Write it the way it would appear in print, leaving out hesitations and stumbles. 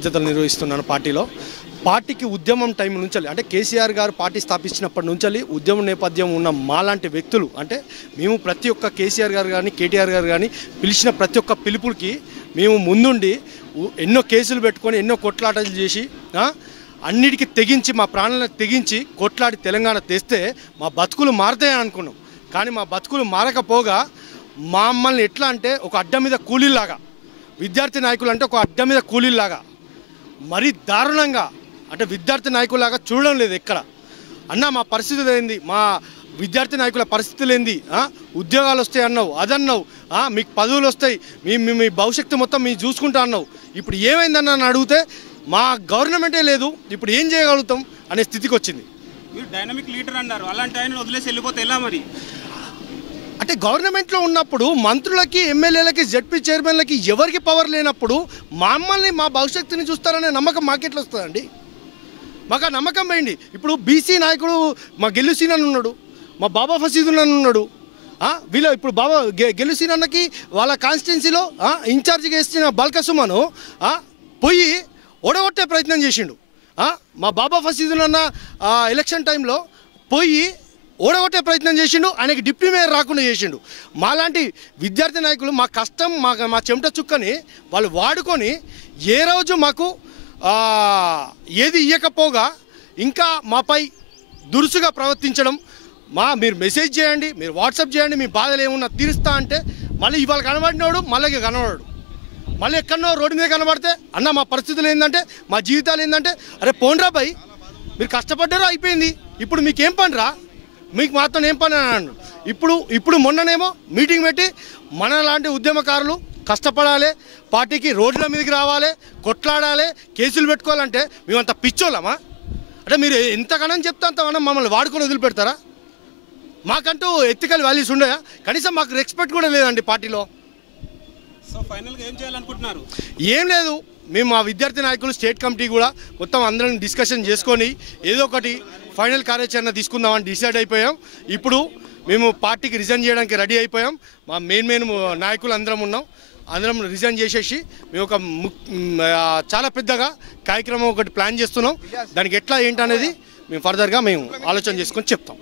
బాధ్యతలు నిర్వహిస్తున్నాను పార్టీలో. పార్టీకి ఉద్యమం టైం నుంచి అంటే కేసీఆర్ గారు పార్టీ స్థాపించినప్పటి నుంచి ఉద్యమ నేపథ్యం ఉన్న మాలాంటి వ్యక్తులు అంటే మేము ప్రతి ఒక్క కేసీఆర్ గారు కానీ కేటీఆర్ గారు కానీ పిలిచిన ప్రతి ఒక్క పిలుపులకి మేము ముందుండి ఎన్నో కేసులు పెట్టుకొని ఎన్నో కొట్లాటలు చేసి అన్నిటికీ తెగించి మా ప్రాణాలను తెగించి కొట్లాడి తెలంగాణ తెస్తే మా బతుకులు మారుతాయని అనుకున్నాం. కానీ మా బతుకులు మారకపోగా మమ్మల్ని ఎట్లా అంటే ఒక అడ్డ మీద కూలీలాగా, విద్యార్థి నాయకులు అంటే ఒక అడ్డ మీద కూలీలాగా మరీ దారుణంగా అంటే విద్యార్థి నాయకులాగా చూడడం లేదు ఎక్కడ. అన్న మా పరిస్థితులు ఏంది, మా విద్యార్థి నాయకుల పరిస్థితులు ఏంది, ఉద్యోగాలు వస్తాయి అన్నావు, అదన్నావు, మీకు పదవులు వస్తాయి, మీ భవిష్యత్తు మొత్తం మీరు చూసుకుంటా అన్నావు. ఇప్పుడు ఏమైందన్న అని అడిగితే మా గవర్నమెంటే లేదు, ఇప్పుడు ఏం చేయగలుగుతాం అనే స్థితికి వచ్చింది. మీరు డైనమిక్ లీడర్ అన్నారు, అలాంటి ఆయన వదిలేసి వెళ్ళిపోతే ఎలా మరి? అంటే గవర్నమెంట్లో ఉన్నప్పుడు మంత్రులకి ఎమ్మెల్యేలకి జడ్పీ చైర్మన్లకి ఎవరికి పవర్ లేనప్పుడు మమ్మల్ని మా భవిష్యత్తుని చూస్తారనే నమ్మకం మాకెట్లా వస్తుందండి? మాకు ఆ నమ్మకం పోయింది. ఇప్పుడు బీసీ నాయకుడు మా గెలుసీన్ అని ఉన్నాడు, మా బాబా ఫసీదున్ అని ఉన్నాడు. వీళ్ళ ఇప్పుడు బాబా గెలుసీన్ అన్నకి వాళ్ళ కాన్స్టిట్యున్సీలో ఇన్ఛార్జిగా ఇచ్చిన బల్కసుమను పోయి ఓడగొట్టే ప్రయత్నం చేసిండు. మా బాబా ఫసీదున్ అన్న ఎలక్షన్ టైంలో పోయి ఓడగొట్టే ప్రయత్నం చేసిండు, ఆయనకి డిప్యూటీ మేయర్ రాకుండా చేసిండు. మాలాంటి విద్యార్థి నాయకులు మా కష్టం మా చెమట చుక్కని వాళ్ళు వాడుకొని ఏ రోజు మాకు ఏది ఇవ్వకపోగా ఇంకా మాపై దురుసుగా ప్రవర్తించడం. మీరు మెసేజ్ చేయండి, మీరు వాట్సాప్ చేయండి, మీ బాధలు ఏమున్నా తీరుస్తా అంటే మళ్ళీ ఇవాళ కనబడినోడు మళ్ళీ కనబడాడు, మళ్ళీ ఎక్కడో రోడ్డు మీద కనబడితే అన్న మా పరిస్థితులు ఏంటంటే మా జీవితాలు ఏంటంటే అరే పోండ్రా బాయ్ మీరు కష్టపడ్డారో అయిపోయింది, ఇప్పుడు మీకేం పనిరా, మీకు మాత్రం ఏం పని అని అన్నాడు. ఇప్పుడు మొన్ననేమో మీటింగ్ పెట్టి మన లాంటి ఉద్యమకారులు కష్టపడాలి, పార్టీకి రోడ్ల మీదకి రావాలి, కొట్లాడాలి, కేసులు పెట్టుకోవాలంటే మేమంత పిచ్చోళ్ళమా? అంటే మీరు ఎంతగానో చెప్తే అంతగానో మమ్మల్ని వాడుకొని వదిలిపెడతారా? మాకంటూ ఎథికల్ వాల్యూస్ ఉండయా? కనీసం మాకు రెస్పెక్ట్ కూడా లేదండి పార్టీలో. సో ఫైనల్గా ఏం చేయాలనుకుంటున్నారు? ఏం లేదు, మేము మా విద్యార్థి నాయకులు స్టేట్ కమిటీ కూడా మొత్తం అందరం డిస్కషన్ చేసుకొని ఏదో ఒకటి ఫైనల్ కార్యాచరణ తీసుకుందామని డిసైడ్ అయిపోయాం. ఇప్పుడు మేము పార్టీకి రిజైన్ చేయడానికి రెడీ అయిపోయాం. మా మెయిన్ నాయకులు అందరం రిజైన్ చేసేసి మేము ఒక చాలా పెద్దగా కార్యక్రమం ఒకటి ప్లాన్ చేస్తున్నాం. దానికి ఎట్లా ఏంటనేది మేము ఫర్దర్గా మేము ఆలోచన చేసుకొని చెప్తాం.